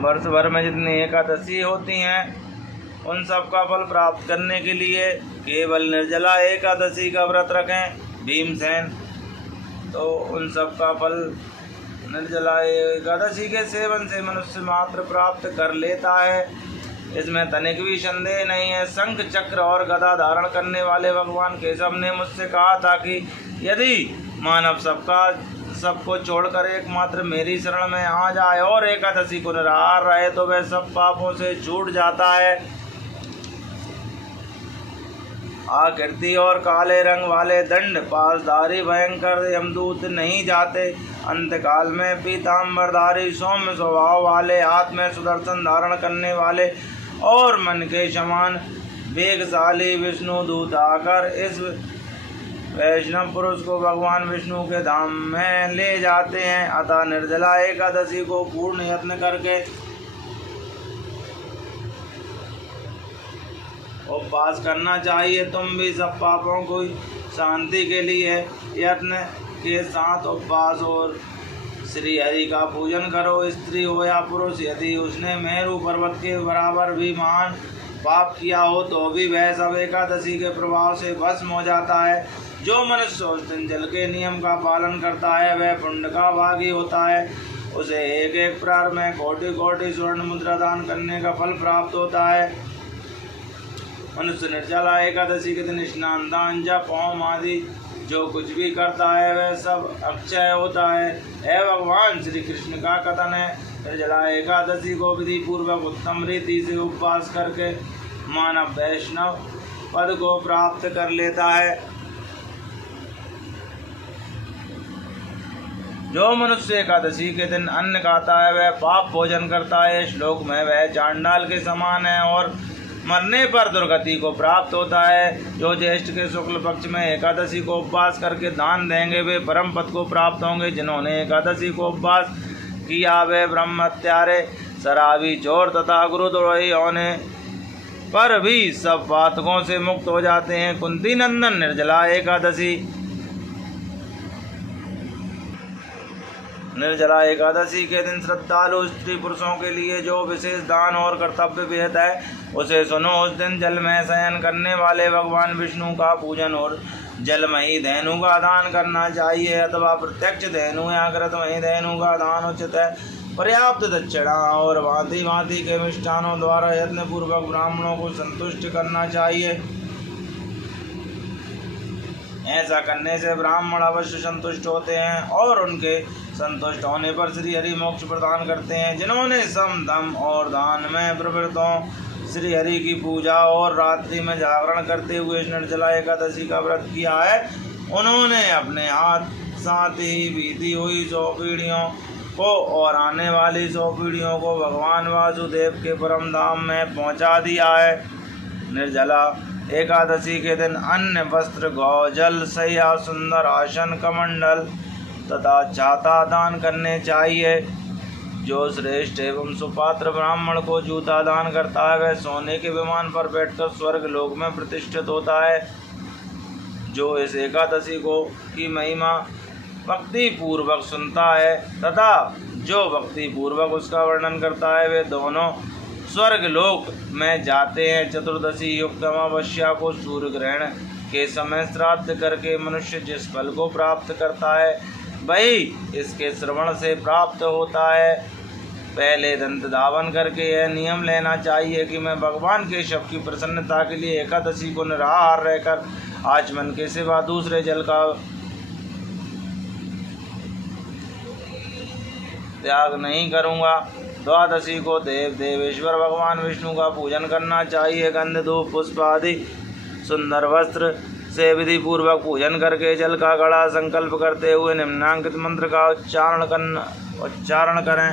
वर्ष भर में जितनी एकादशी होती हैं उन सब का फल प्राप्त करने के लिए केवल निर्जला एकादशी का व्रत रखें भीमसेन, तो उन सब का फल निर्जला एकादशी के सेवन से मनुष्य मात्र प्राप्त कर लेता है, इसमें तनिक भी संदेह नहीं है। शंख चक्र और गदा धारण करने वाले भगवान केशव ने मुझसे कहा था कि यदि मानव सबको छोड़कर एकमात्र मेरी शरण में आ जाए और एकादशी को निराहार रहे तो वह सब पापों से छूट जाता है। आकृति और काले रंग वाले दंड पासधारी भयंकर यमदूत नहीं जाते। अंतकाल में पीताम्बरधारी सौम्य स्वभाव वाले, हाथ में सुदर्शन धारण करने वाले और मन के समान वेगशाली विष्णु दूत आकर इस वैष्णव पुरुष को भगवान विष्णु के धाम में ले जाते हैं। अतः निर्जला एकादशी को पूर्ण यत्न करके उपवास करना चाहिए। तुम भी सब पापों को शांति के लिए यत्न के साथ उपवास और श्री हरि का पूजन करो। स्त्री हो या पुरुष, यदि उसने मेरू पर्वत के बराबर भी महान पाप किया हो तो भी वह सब एकादशी के प्रभाव से भस्म हो जाता है। जो मनुष्य उस दिन जल के नियम का पालन करता है वह पुण्य का भागी होता है। उसे एक एक प्रहर में कोटि कोटि स्वर्ण मुद्रा दान करने का फल प्राप्त होता है। मनुष्य निर्जला एकादशी के दिन स्नान, दान, जप, होम आदि जो कुछ भी करता है वह सब अक्षय होता है। हे भगवान श्री कृष्ण का कथन है, निर्जला एकादशी को विधि पूर्वक उत्तम रीति से उपवास करके मानव वैष्णव पद को प्राप्त कर लेता है। जो मनुष्य एकादशी के दिन अन्न खाता है वह पाप भोजन करता है। श्लोक में वह चांडाल के समान है और मरने पर दुर्गति को प्राप्त होता है। जो ज्येष्ठ के शुक्ल पक्ष में एकादशी को उपवास करके दान देंगे वे परम पद को प्राप्त होंगे। जिन्होंने एकादशी को उपवास किया वे ब्रह्म हत्यारे, शराबी, चोर तथा गुरुद्रोही होने पर भी सब पातकों से मुक्त हो जाते हैं। कुंती नंदन, निर्जला एकादशी के दिन श्रद्धालु स्त्री पुरुषों के लिए जो विशेष दान और कर्तव्य विहित है उसे सुनो। उस दिन जल में शयन करने वाले भगवान विष्णु का पूजन और जलमयी धेनु का दान करना चाहिए, अथवा प्रत्यक्ष धेनु या घृतमयी धेनु का दान उचित है। पर्याप्त दक्षिणा और भांति भांति के मिष्ठानों द्वारा यत्न पूर्वक ब्राह्मणों को संतुष्ट करना चाहिए। ऐसा करने से ब्राह्मण अवश्य संतुष्ट होते हैं और उनके संतुष्ट होने पर श्री हरि मोक्ष प्रदान करते हैं। जिन्होंने सम, दम और दान में प्रवृत्त हों, श्री हरि की पूजा और रात्रि में जागरण करते हुए निर्जला एकादशी का व्रत किया है, उन्होंने अपने हाथ साथ ही बीती हुई 100 पीढ़ियों को और आने वाली 100 पीढ़ियों को भगवान वासुदेव के परम धाम में पहुंचा दिया है। निर्जला एकादशी के दिन अन्न, वस्त्र, गौ, जल, शय्या, सुंदर आसन, कमंडल तथा छाता दान करने चाहिए। जो श्रेष्ठ एवं सुपात्र ब्राह्मण को जूता दान करता है वह सोने के विमान पर बैठकर स्वर्ग लोक में प्रतिष्ठित होता है। जो इस एकादशी को की महिमा भक्ति पूर्वक सुनता है तथा जो भक्ति पूर्वक उसका वर्णन करता है वे दोनों स्वर्ग लोक में जाते हैं। चतुर्दशी युक्त अमावस्या को सूर्य ग्रहण के समय श्राद्ध करके मनुष्य जिस फल को प्राप्त करता है वही इसके श्रवण से प्राप्त होता है। पहले दंत धावन करके यह नियम लेना चाहिए कि मैं भगवान के शव की प्रसन्नता के लिए एकादशी को निराहार रहकर आचमन के सिवा दूसरे जल का त्याग नहीं करूँगा। द्वादशी को देव देवेश्वर भगवान विष्णु का पूजन करना चाहिए। गंध, धूप, पुष्प आदि सुंदर वस्त्र से विधि पूर्वक पूजन करके जल का घड़ा संकल्प करते हुए निम्नांकित मंत्र का उच्चारण करें।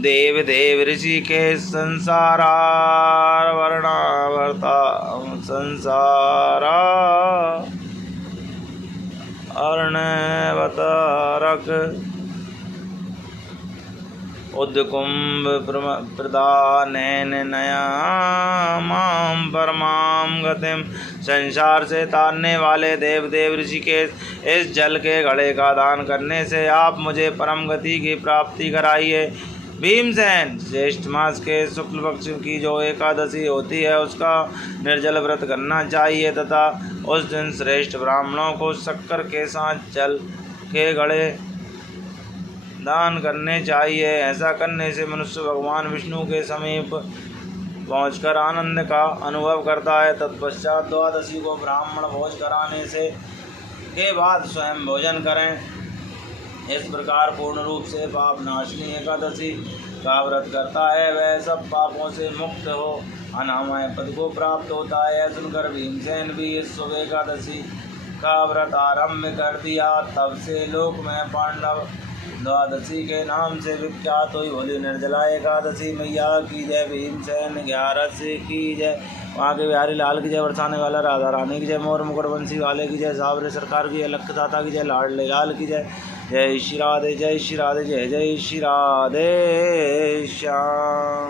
देव देव ऋषि के संसार वर्णावर्ता संसारा अर्णवतारक उद्कुंभ प्रदानेन नया माम परमाम गतिम। संसार से तारने वाले देव देव ऋषिकेश, इस जल के घड़े का दान करने से आप मुझे परम गति की प्राप्ति कराइए। भीमसेन, ज्येष्ठ मास के शुक्ल पक्ष की जो एकादशी होती है उसका निर्जल व्रत करना चाहिए तथा उस दिन श्रेष्ठ ब्राह्मणों को शक्कर के साथ जल के घड़े दान करने चाहिए। ऐसा करने से मनुष्य भगवान विष्णु के समीप पहुंचकर आनंद का अनुभव करता है। तत्पश्चात द्वादशी को ब्राह्मण भोज कराने से के बाद स्वयं भोजन करें। इस प्रकार पूर्ण रूप से पाप नाशनी एकादशी का व्रत करता है वह सब पापों से मुक्त हो अनामय पद को प्राप्त होता है। सुनकर भीमसेन भी इस शुभ एकादशी का व्रत आरंभ कर दिया। तब से लोक में पांडव द्वादशी के नाम से विख्यात हुई। बोली निर्जला एकादशी मैया की जय। भीमसेन 11 की जय। वहाँ के बिहारी लाल की जय। बरसाने वाला राधा रानी की जय। मोर मुकुट बंसी वाले की जय। सावरे सरकार की जय। लखदाता की जय। लाडले लाल की जय। जय श्री राधे जय श्री राधे जय जय श्री राधे श्याम।